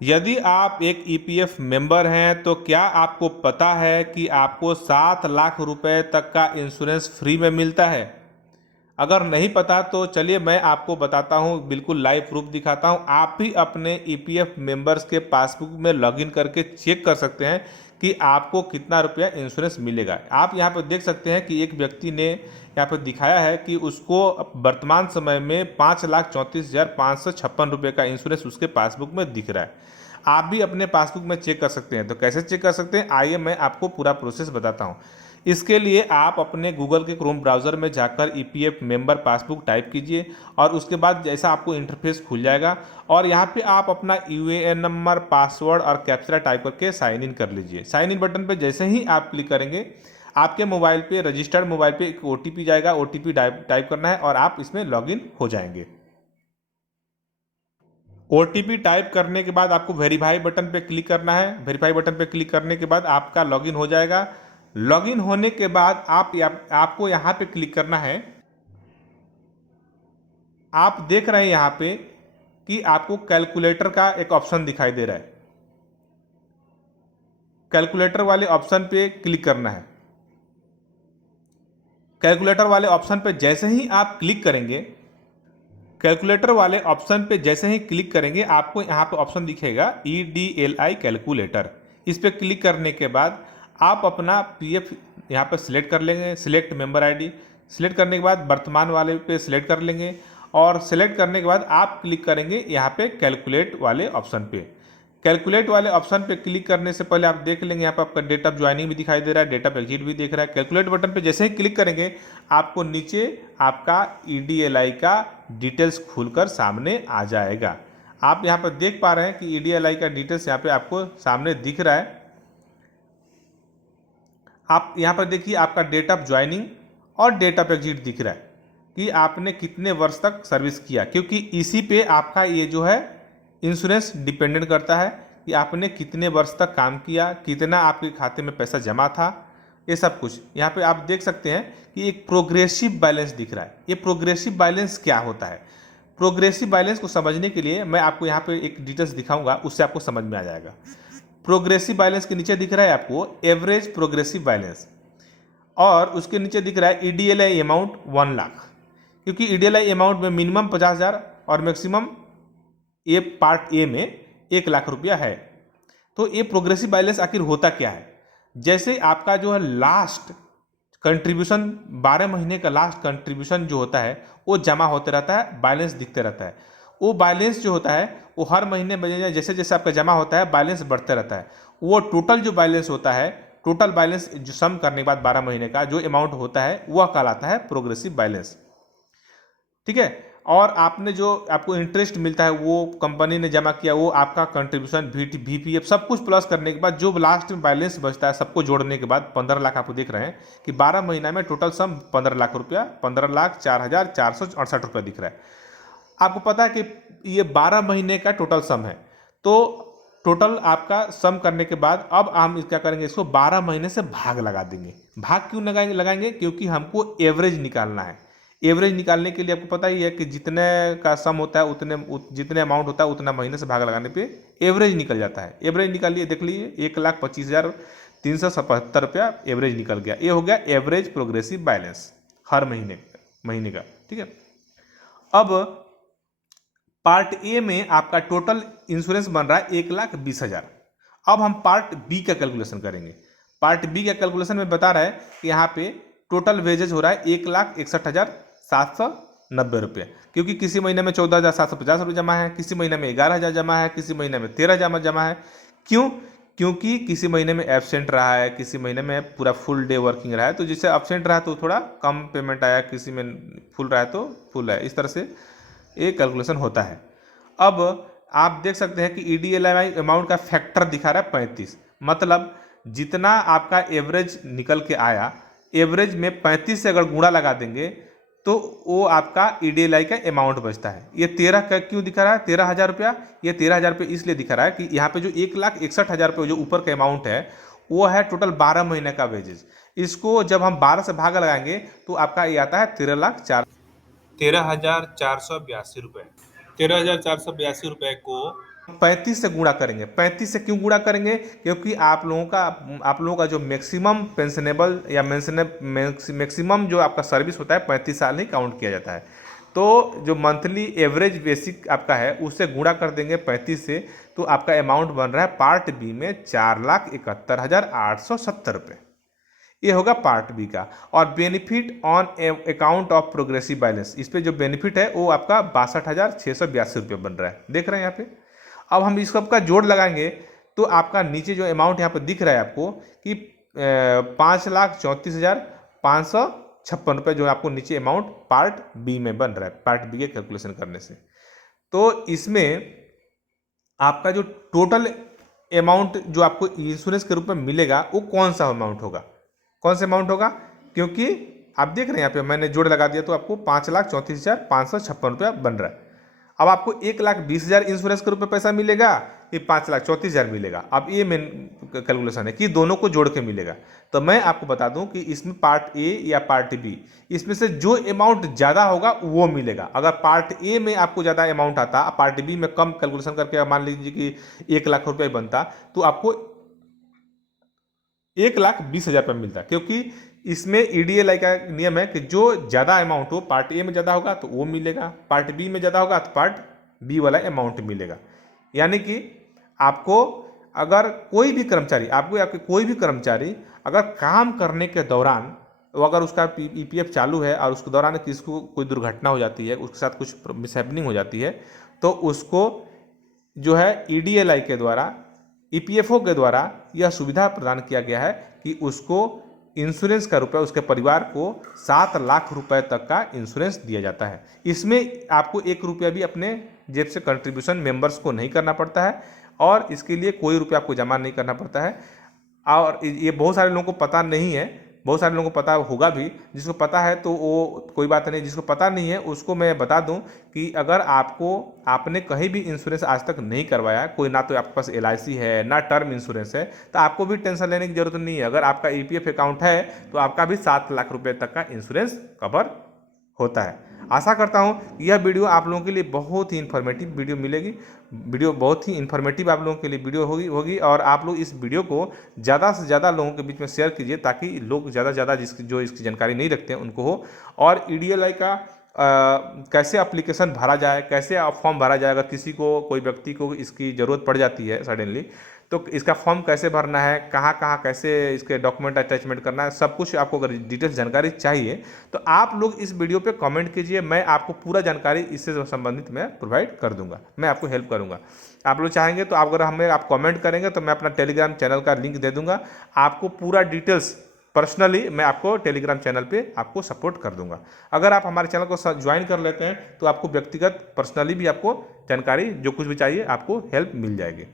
यदि आप एक ईपीएफ मेंबर हैं तो क्या आपको पता है कि आपको 7 लाख रुपए तक का इंश्योरेंस फ्री में मिलता है? अगर नहीं पता तो चलिए मैं आपको बताता हूँ, बिल्कुल लाइव प्रूफ दिखाता हूँ। आप भी अपने ईपीएफ मेंबर्स के पासबुक में लॉगिन करके चेक कर सकते हैं कि आपको कितना रुपया इंश्योरेंस मिलेगा। आप यहाँ पर देख सकते हैं कि एक व्यक्ति ने यहाँ पर दिखाया है कि उसको वर्तमान समय में 5,34,556 रुपये का इंश्योरेंस उसके पासबुक में दिख रहा है। आप भी अपने पासबुक में चेक कर सकते हैं। तो कैसे चेक कर सकते हैं, आइए मैं आपको पूरा प्रोसेस बताता हूँ। इसके लिए आप अपने गूगल के क्रोम ब्राउज़र में जाकर ईपीएफ मेंबर पासबुक टाइप कीजिए और उसके बाद जैसा आपको इंटरफेस खुल जाएगा और यहाँ पे आप अपना यूएएन नंबर, पासवर्ड और कैप्चा टाइप करके साइन इन कर लीजिए। साइन इन बटन पे जैसे ही आप क्लिक करेंगे, आपके मोबाइल पे, रजिस्टर्ड मोबाइल पे एक ओटीपी जाएगा। ओटीपी टाइप करना है और आप इसमें लॉगिन हो जाएंगे। ओटीपी टाइप करने के बाद आपको वेरीफाई बटन पे क्लिक करना है। वेरीफाई बटन पे क्लिक करने के बाद आपका लॉगिन हो जाएगा। लॉगिन होने के बाद आपको यहाँ पे क्लिक करना है। आप देख रहे हैं यहाँ पे कि आपको कैलकुलेटर का एक ऑप्शन दिखाई दे रहा है। कैलकुलेटर वाले ऑप्शन पे क्लिक करना है। कैलकुलेटर वाले ऑप्शन पे जैसे ही आप क्लिक करेंगे, कैलकुलेटर वाले ऑप्शन पे जैसे ही क्लिक करेंगे, आपको यहाँ पे ऑप्शन दिखेगा EDLI कैलकुलेटर। इस पे क्लिक करने के बाद आप अपना पीएफ यहाँ पे सिलेक्ट कर लेंगे। सिलेक्ट मेंबर आईडी सिलेक्ट करने के बाद वर्तमान वाले पे सिलेक्ट कर लेंगे और सिलेक्ट करने के बाद आप क्लिक करेंगे यहाँ पे कैलकुलेट वाले ऑप्शन पे। कैलकुलेट वाले ऑप्शन पे क्लिक करने से पहले आप देख लेंगे यहाँ पे आपका डेट ऑफ ज्वाइनिंग भी दिखाई दे रहा है, डेट ऑफ एग्जिट भी दिख रहा है। कैलकुलेट बटन पे जैसे ही क्लिक करेंगे, आपको नीचे आपका EDLI का डिटेल्स खुलकर सामने आ जाएगा। आप यहाँ पर देख पा रहे हैं कि EDLI का डिटेल्स यहाँ पे आपको सामने दिख रहा है। आप यहाँ पर देखिए आपका डेट ऑफ ज्वाइनिंग और डेट ऑफ एग्जिट दिख रहा है कि आपने कितने वर्ष तक सर्विस किया, क्योंकि इसी पे आपका ये जो है इंश्योरेंस डिपेंडेंट करता है कि आपने कितने वर्ष तक काम किया, कितना आपके खाते में पैसा जमा था, ये सब कुछ। यहाँ पे आप देख सकते हैं कि एक प्रोग्रेसिव बैलेंस दिख रहा है। ये प्रोग्रेसिव बैलेंस क्या होता है? प्रोग्रेसिव बैलेंस को समझने के लिए मैं आपको यहाँ पे एक डिटेल्स दिखाऊंगा, उससे आपको समझ में आ जाएगा। प्रोग्रेसिव बैलेंस के नीचे दिख रहा है आपको एवरेज प्रोग्रेसिव बैलेंस और उसके नीचे दिख रहा है EDLI अमाउंट 1 लाख, क्योंकि EDLI अमाउंट में मिनिमम 50,000 और मैक्सिमम ये पार्ट ए में 1 लाख रुपया है। तो ये प्रोग्रेसिव बैलेंस आखिर होता क्या है? जैसे आपका जो है लास्ट कंट्रीब्यूशन, 12 महीने का लास्ट कंट्रीब्यूशन जो होता है वो जमा होते रहता है, बैलेंस दिखते रहता है। वो बैलेंस जो होता है वो हर महीने में जैसे जैसे आपका जमा होता है बैलेंस बढ़ते रहता है। वो टोटल जो बैलेंस होता है, टोटल बैलेंस जो सम करने के बाद 12 महीने का जो अमाउंट होता है वह कहलाता है प्रोग्रेसिव बैलेंस। ठीक है। और आपने जो आपको इंटरेस्ट मिलता है वो कंपनी ने जमा किया, वो आपका कंट्रीब्यूशन VPF सब कुछ प्लस करने के बाद जो लास्ट में बैलेंस बचता है सबको जोड़ने के बाद 15 लाख आपको देख रहे हैं कि 12 महीना में टोटल सम 15 लाख रुपया, 15,04,468 रुपया दिख रहा है। आपको पता है कि ये 12 महीने का टोटल सम है। तो टोटल आपका सम करने के बाद अब हम क्या करेंगे, इसको 12 महीने से भाग लगा देंगे। भाग क्यों लगाएंगे? क्योंकि हमको एवरेज निकालना है। एवरेज निकालने के लिए आपको पता ही है कि जितने का सम होता है जितने अमाउंट होता है उतना महीने से भाग लगाने पे एवरेज निकल जाता है। एवरेज निकालिए, देख लीजिए 1,25,377 रुपया एवरेज निकल गया। ये हो गया एवरेज प्रोग्रेसिव बैलेंस हर महीने का। ठीक है। अब पार्ट ए में आपका टोटल इंश्योरेंस बन रहा है 1,20,000। अब हम पार्ट बी का कैलकुलेशन करेंगे। पार्ट बी का कैलकुलेशन में बता रहा है कि यहाँ पे टोटल वेजेज हो रहा है 1,61,790 रुपये, क्योंकि किसी महीने में 14,750 रुपये जमा है, किसी महीने में 11,000 जमा है, किसी महीने में 13,000 जमा है। क्यों? क्योंकि किसी महीने में एब्सेंट रहा है, किसी महीने में पूरा फुल डे वर्किंग रहा है, तो जिससे एब्सेंट रहा तो थोड़ा कम पेमेंट आया, किसी में फुल रहा है तो फुल है। इस तरह से ये कैलकुलेशन होता है। अब आप देख सकते हैं कि EDLI अमाउंट का फैक्टर दिखा रहा है 35, मतलब जितना आपका एवरेज निकल के आया, एवरेज में 35 से अगर गुणा लगा देंगे तो वो आपका EDLI का अमाउंट बचता है। ये 13 का क्यों दिखा रहा है, 13,000 रुपया? ये 13,000 रुपये इसलिए दिखा रहा है कि यहाँ पे जो 1,61,000 रुपये जो ऊपर का अमाउंट है वो है टोटल 12 महीने का वेजेज। इसको जब हम 12 से भाग लगाएंगे तो आपका ये आता है 13,482 रुपये। 13,482 रुपये को 35 से गुणा करेंगे। 35 से क्यों गुणा करेंगे? क्योंकि आप लोगों का जो मैक्सिमम पेंशनेबल या मैक्सिमम जो आपका सर्विस होता है 35 साल ही काउंट किया जाता है। तो जो मंथली एवरेज बेसिक आपका है उससे गुणा कर देंगे 35 से, तो आपका अमाउंट बन रहा है पार्ट बी में 4,71,870 रुपये। ये होगा पार्ट बी का। और benefit on account of progressive balance, इस पे जो बेनिफिट है वो आपका 62,682 रुपये बन रहा है, देख रहे हैं यहाँ पे। अब हम इसको आपका जोड़ लगाएंगे तो आपका नीचे जो अमाउंट यहाँ पर दिख रहा है आपको कि 5,34,556 रुपये जो आपको नीचे अमाउंट पार्ट बी में बन रहा है, पार्ट बी के कैलकुलेशन करने से। तो इसमें आपका जो टोटल अमाउंट जो आपको इंश्योरेंस के रूप में मिलेगा वो कौन सा अमाउंट होगा, कौन सा अमाउंट होगा? क्योंकि आप देख रहे हैं यहाँ पे मैंने जोड़ लगा दिया तो आपको 5,34,556 रुपया बन रहा है। अब आपको 1,20,000 इंश्योरेंस के रूप में पैसा मिलेगा, ये 5,34,000 मिलेगा। अब ये मेन कैलकुलेशन है कि दोनों को जोड़ के मिलेगा। तो मैं आपको बता दूं कि इसमें पार्ट ए या पार्ट बी, इसमें से जो अमाउंट ज़्यादा होगा वो मिलेगा। अगर पार्ट ए में आपको ज़्यादा अमाउंट आता, पार्ट बी में कम कैलकुलेशन करके मान लीजिए कि 1,00,000 रुपये बनता, तो आपको 1,20,000 रुपये मिलता। क्योंकि इसमें ईडीएलआई का नियम है कि जो ज़्यादा अमाउंट हो, पार्ट ए में ज़्यादा होगा तो वो मिलेगा, पार्ट बी में ज़्यादा होगा तो पार्ट बी वाला अमाउंट मिलेगा। यानी कि आपको अगर कोई भी कर्मचारी, आपके कोई भी कर्मचारी अगर काम करने के दौरान वो अगर उसका ईपीएफ चालू है और उसके दौरान किसको कोई दुर्घटना हो जाती है, उसके साथ कुछ मिसहैपनिंग हो जाती है, तो उसको जो है ईडीएलआई के द्वारा, ईपीएफओ के द्वारा यह सुविधा प्रदान किया गया है कि उसको इंश्योरेंस का रुपया, उसके परिवार को 7 लाख रुपए तक का इंश्योरेंस दिया जाता है। इसमें आपको 1 रुपया भी अपने जेब से कंट्रीब्यूशन मेंबर्स को नहीं करना पड़ता है और इसके लिए कोई रुपया आपको जमा नहीं करना पड़ता है। और ये बहुत सारे लोगों को पता नहीं है, बहुत सारे लोगों को पता होगा भी, जिसको पता है तो वो कोई बात नहीं, जिसको पता नहीं है उसको मैं बता दूं कि अगर आपने कहीं भी इंश्योरेंस आज तक नहीं करवाया, कोई ना तो आपके पास एलआईसी है ना टर्म इंश्योरेंस है, तो आपको भी टेंशन लेने की जरूरत नहीं है। अगर आपका ईपीएफ अकाउंट है तो आपका भी 7 लाख रुपए तक का इंश्योरेंस कवर होता है। आशा करता हूँ यह वीडियो आप लोगों के लिए बहुत ही इन्फॉर्मेटिव वीडियो मिलेगी, वीडियो बहुत ही इन्फॉर्मेटिव आप लोगों के लिए वीडियो होगी और आप लोग इस वीडियो को ज़्यादा से ज़्यादा लोगों के बीच में शेयर कीजिए ताकि लोग ज़्यादा से ज़्यादा जो इसकी जानकारी नहीं रखते हैं उनको हो। और ईडीएलआई का कैसे एप्लीकेशन भरा जाए, कैसे फॉर्म भरा जाए, अगर किसी को, कोई व्यक्ति को इसकी ज़रूरत पड़ जाती है सडनली, तो इसका फॉर्म कैसे भरना है, कहाँ कहाँ कैसे इसके डॉक्यूमेंट अटैचमेंट करना है, सब कुछ आपको अगर डिटेल्स जानकारी चाहिए तो आप लोग इस वीडियो पे कमेंट कीजिए, मैं आपको पूरा जानकारी इससे संबंधित मैं प्रोवाइड कर दूंगा, मैं आपको हेल्प करूंगा। आप लोग चाहेंगे तो अगर आप कमेंट करेंगे तो मैं अपना टेलीग्राम चैनल का लिंक दे दूंगा, आपको पूरा डिटेल्स पर्सनली मैं आपको टेलीग्राम चैनल पे आपको सपोर्ट कर दूंगा। अगर आप हमारे चैनल को ज्वाइन कर लेते हैं तो आपको व्यक्तिगत पर्सनली भी आपको जानकारी जो कुछ भी चाहिए आपको हेल्प मिल जाएगी।